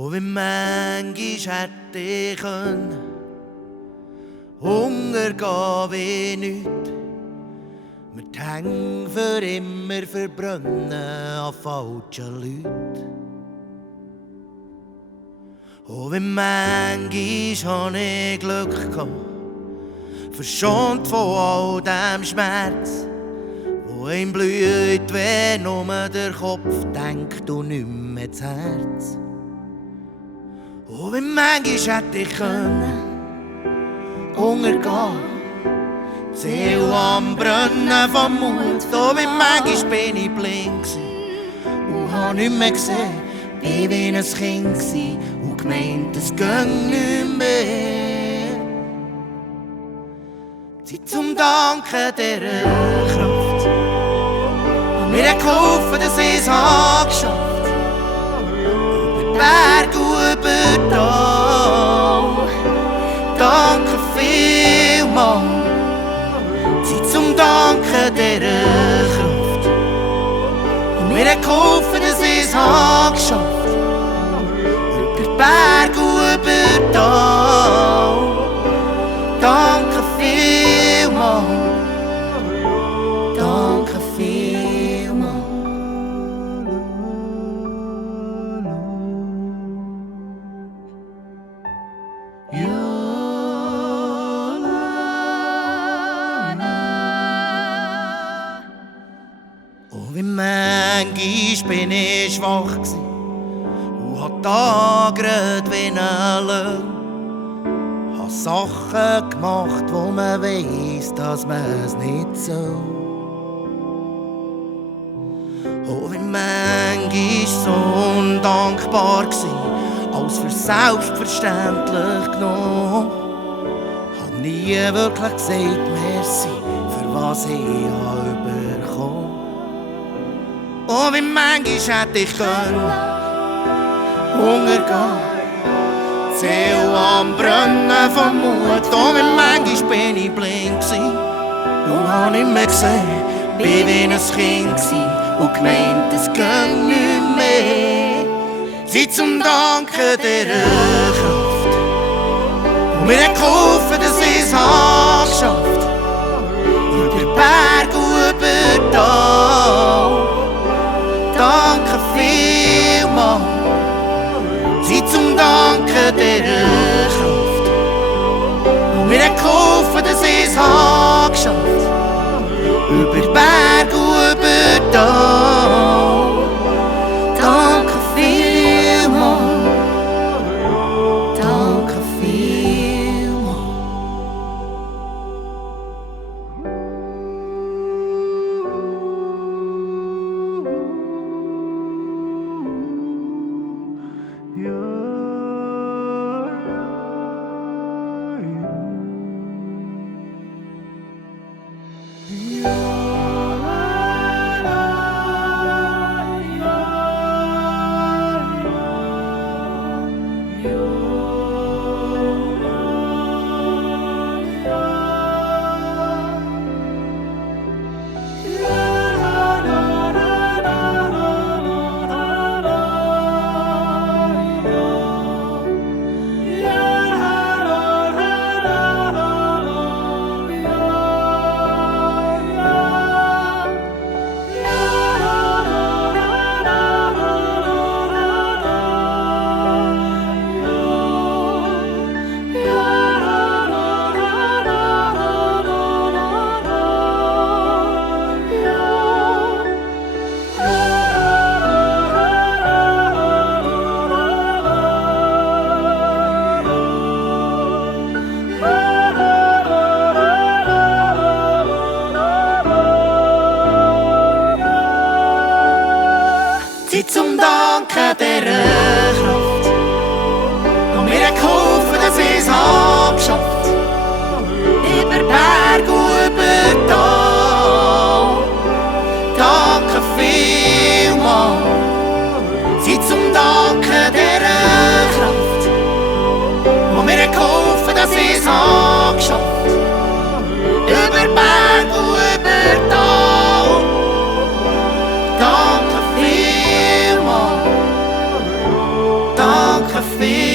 Oh, wie manchmal hätte ich können Hunger gehen wie nichts, mir die Hänge für immer verbrennen an falschen Leuten. Oh, wie manchmal habe ich Glück gehabt, verschont von all dem Schmerz, wo ihm blüht, wenn nur der Kopf denkt und nicht mehr das Herz. Oh, wie manchmal hätte ich können untergehen, die Seele am Brennen vom Mut. Oh, wie manchmal bin ich blind und hab nicht mehr gesehen, bin wie ein Kind und gemeint, es ging nicht mehr. Zeit zum Danken dieser Kraft, die mir geholfen, dass ich es geschafft. Berg und über Tal. Danke vielmals. Zeit zum Danken dieser Kraft, und mir geholfen, dass ich es geschafft. Über Berg und über Tal. Danke vielmals. Danke vielmals. Oh, wie manchmal bin ich schwach und hab geagert wie ein Löwe. Hab Sachen gemacht, wo man weiss, dass man es nicht soll. Oh, wie manchmal so undankbar war, als für selbstverständlich genommen. Hab nie wirklich gesagt, merci, für was ich bekommen. Oh, wie manchmal hätte ich können untergehen, die Seele am Brennen vom Mut. Oh, wie manchmal bin ich blind und hab nicht mehr gesehen, bin wie ein Kind und gemeint, es ging nicht mehr. Zeit zum Danken dieser Kraft, und mir geholfen, dass ich es geschafft. Über Berg und über Tal. Danke vielmals. Zeit zum Danken dieser Kraft, und mir geholfen, dass ich es geschafft. Über Berg und über Tal. Danke vielmals. Danke vielmals. Zeit zum Danken dieser Kraft, und mir geholfen, dass ich es geschafft. Über Berg und über Tal. Danke vielmals. Zeit zum Danken dieser Kraft, und mir geholfen, dass ich es geschafft. Über Berg und über Tal. Danke vielmals. Danke Leben viel